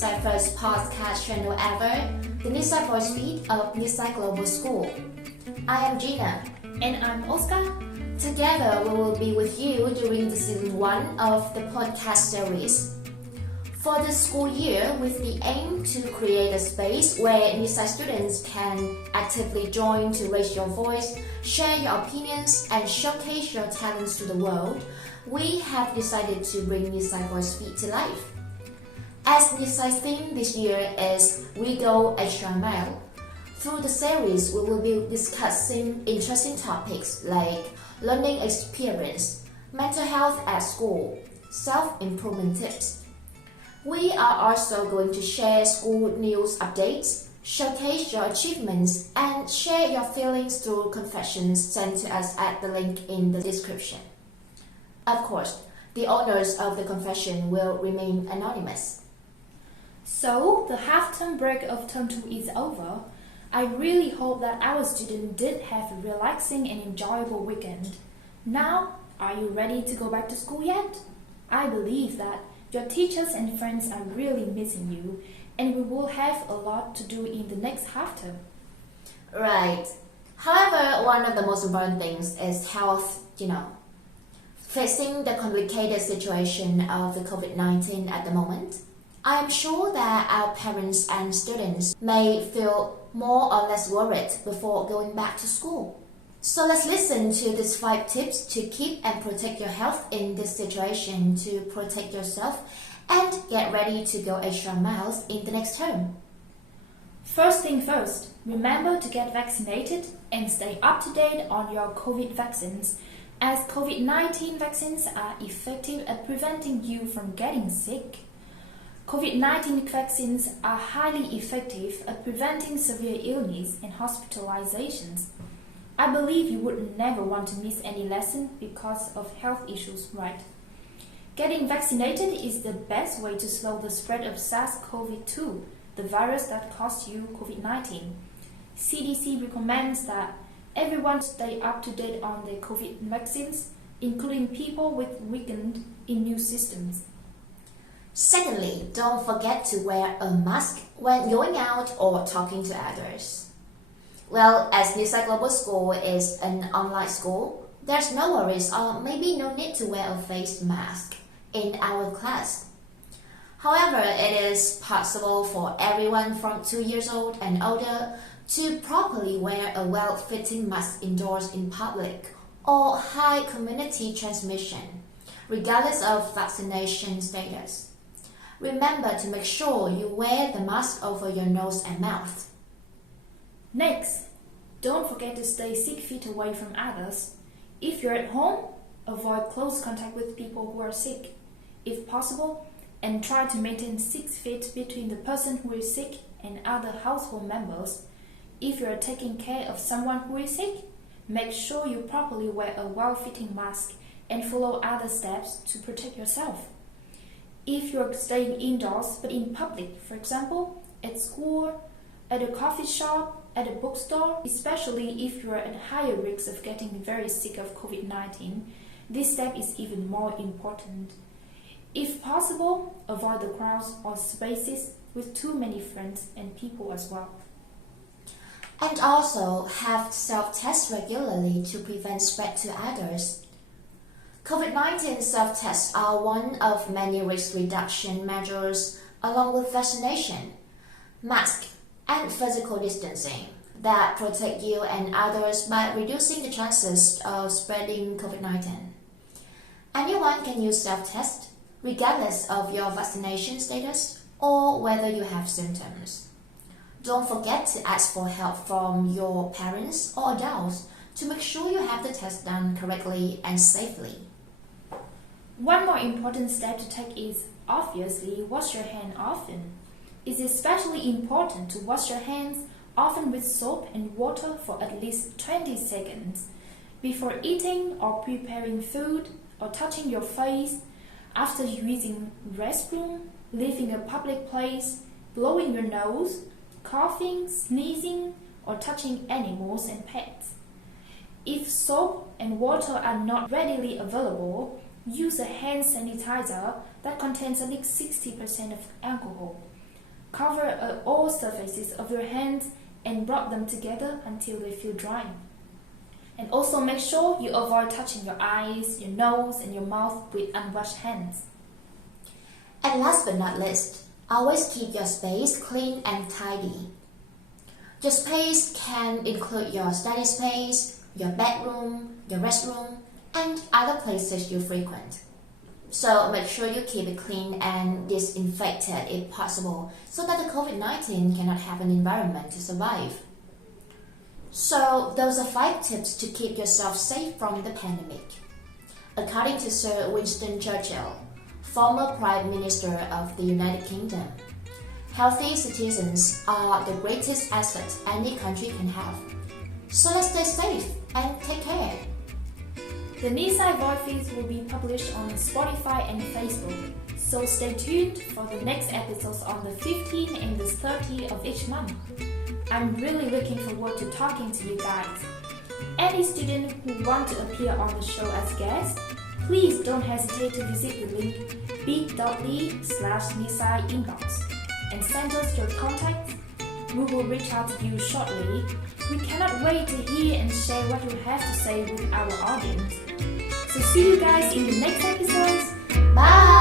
Nisai first podcast channel ever, the Nisai Voice Feed of Nisai Global School. I am Gina. And I'm Oscar. Together we will be with you during the season 1 of the podcast series. For this school year, with the aim to create a space where Nisai students can actively join to raise your voice, share your opinions, and showcase your talents to the world, we have decided to bring Nisai Voice Feed to life. As Nisai's theme this year is We Go Extra Mile, through the series we will be discussing interesting topics like learning experience, mental health at school, self-improvement tips. We are also going to share school news updates, showcase your achievements, and share your feelings through confessions sent to us at the link in the description. Of course, the owners of the confession will remain anonymous. So, the half-term break of term 2 is over. I really hope that our students did have a relaxing and enjoyable weekend. Now, are you ready to go back to school yet? I believe that your teachers and friends are really missing you, and we will have a lot to do in the next half term. Right. However, one of the most important things is health, Facing the complicated situation of the Covid-19 at the moment, I am sure that our parents and students may feel more or less worried before going back to school. So let's listen to these 5 tips to keep and protect your health in this situation, to protect yourself and get ready to go extra miles in the next term. First thing first, remember to get vaccinated and stay up to date on your COVID vaccines, as COVID-19 vaccines are effective at preventing you from getting sick. COVID-19 vaccines are highly effective at preventing severe illness and hospitalizations. I believe you would never want to miss any lesson because of health issues, right? Getting vaccinated is the best way to slow the spread of SARS-CoV-2, the virus that caused you COVID-19. CDC recommends that everyone stay up to date on their COVID vaccines, including people with weakened immune systems. Secondly, don't forget to wear a mask when going out or talking to others. Well, as Nisai Global School is an online school, there's no worries or maybe no need to wear a face mask in our class. However, it is possible for everyone from 2 years old and older to properly wear a well-fitting mask indoors in public or high community transmission, regardless of vaccination status. Remember to make sure you wear the mask over your nose and mouth. Next, don't forget to stay 6 feet away from others. If you're at home, avoid close contact with people who are sick, if possible, and try to maintain 6 feet between the person who is sick and other household members. If you are taking care of someone who is sick, make sure you properly wear a well-fitting mask and follow other steps to protect yourself. If you're staying indoors but in public, for example, at school, at a coffee shop, at a bookstore, especially if you are at higher risk of getting very sick of COVID-19, this step is even more important. If possible, avoid the crowds or spaces with too many friends and people as well. And also have self-tests regularly to prevent spread to others. COVID-19 self-tests are one of many risk reduction measures along with vaccination, mask, and physical distancing that protect you and others by reducing the chances of spreading COVID-19. Anyone can use self-test, regardless of your vaccination status or whether you have symptoms. Don't forget to ask for help from your parents or adults to make sure you have the test done correctly and safely. One more important step to take is obviously wash your hands often. It's especially important to wash your hands often with soap and water for at least 20 seconds before eating or preparing food or touching your face, after using restroom, leaving a public place, blowing your nose, coughing, sneezing, or touching animals and pets. If soap and water are not readily available, use a hand sanitizer that contains at least 60% of alcohol. Cover all surfaces of your hands and rub them together until they feel dry. And also make sure you avoid touching your eyes, your nose, and your mouth with unwashed hands. And last but not least, always keep your space clean and tidy. Your space can include your study space, your bedroom, your restroom, and other places you frequent. So make sure you keep it clean and disinfected if possible, so that the COVID-19 cannot have an environment to survive. So those are 5 tips to keep yourself safe from the pandemic. According to Sir Winston Churchill, former Prime Minister of the United Kingdom, healthy citizens are the greatest asset any country can have. So let's stay safe and take care. The Nisai Voice Feeds will be published on Spotify and Facebook, so stay tuned for the next episodes on the 15th and the 30th of each month. I'm really looking forward to talking to you guys. Any student who want to appear on the show as guests, please don't hesitate to visit the link bit.ly/Nisai inbox and send us your contacts. We will reach out to you shortly. We cannot wait to hear and share what you have to say with our audience. So see you guys in the next episodes. Bye!